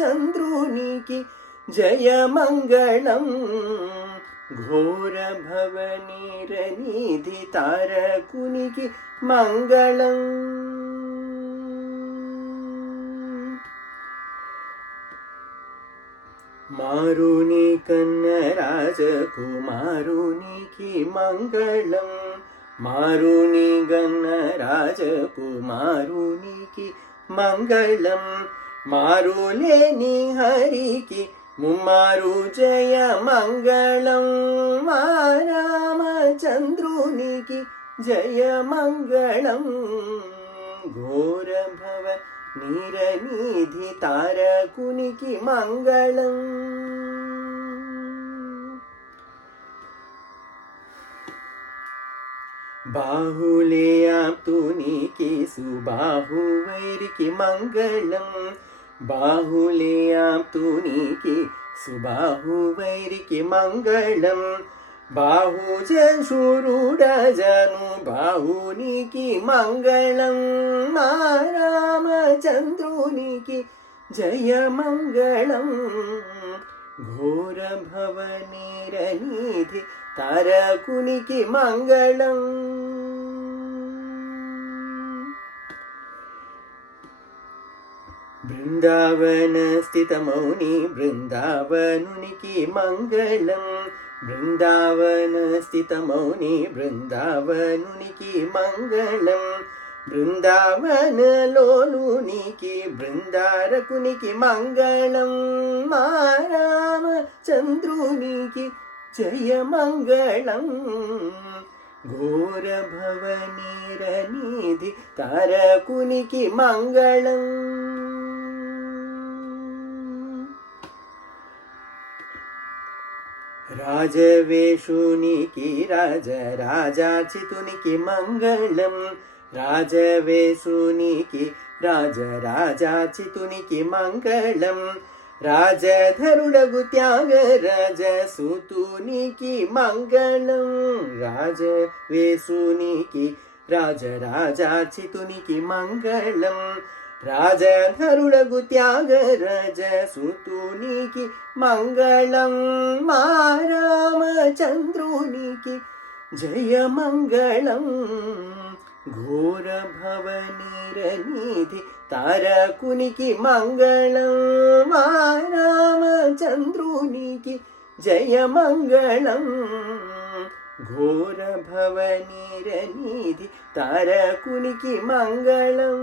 చంద్రునికి జయమంగళం ఘోర భవనీరనిధి తారకునికి మంగళం మారుని కన్న రాజకుమారునికి మంగళం మారుని గన్న రాజకుమారునికి మంగళం మారులేని హరికి ముమ్మారు జయ మంగళం మా రామచంద్రునికి జయ మంగళం ఘోర భవ నీరనిధి తారకునికి మంగళం బాహులే ఆప్తునికి సుబాహువైరికి మంగళం బాహులే ఆప్తునికి సుబాహువైరికి మంగళం బాహుజశూరుడజను బాహునికి మంగళం మా రామచంద్రునికి జయ మంగళం ఘోర భవనీరనిధి తారకునికి మంగళం బృందావన స్థితమౌని బృందావనునికి మంగళం బృందావన స్థితమౌని బృందావనునికి మంగళం బృందావన లోలునికి బృందారకునికి మంగళం మా రామచంద్రునికి జయ మంగళం ఘోర భవనీరనిధి తారకునికి మంగళం రాజవేషునికి రాజరాజాచితునికి మంగళం రాజవేషునికి రాజరాజాచితునికి మంగళం రాజధరుడగు త్యాగరాజ సుతునికి మంగళం రాజవేషునికి రాజరాజాచితునికి మంగళం రాజధరుడగు త్యాగరాజ సుతునికి మంగళం మా రామచంద్రునికి జయ మంగళం ఘోర భవనీరనిధి తారకునికి మంగళం మా రామచంద్రునికి జయ మంగళం ఘోర భవనీరనిధి తారకునికి మంగళం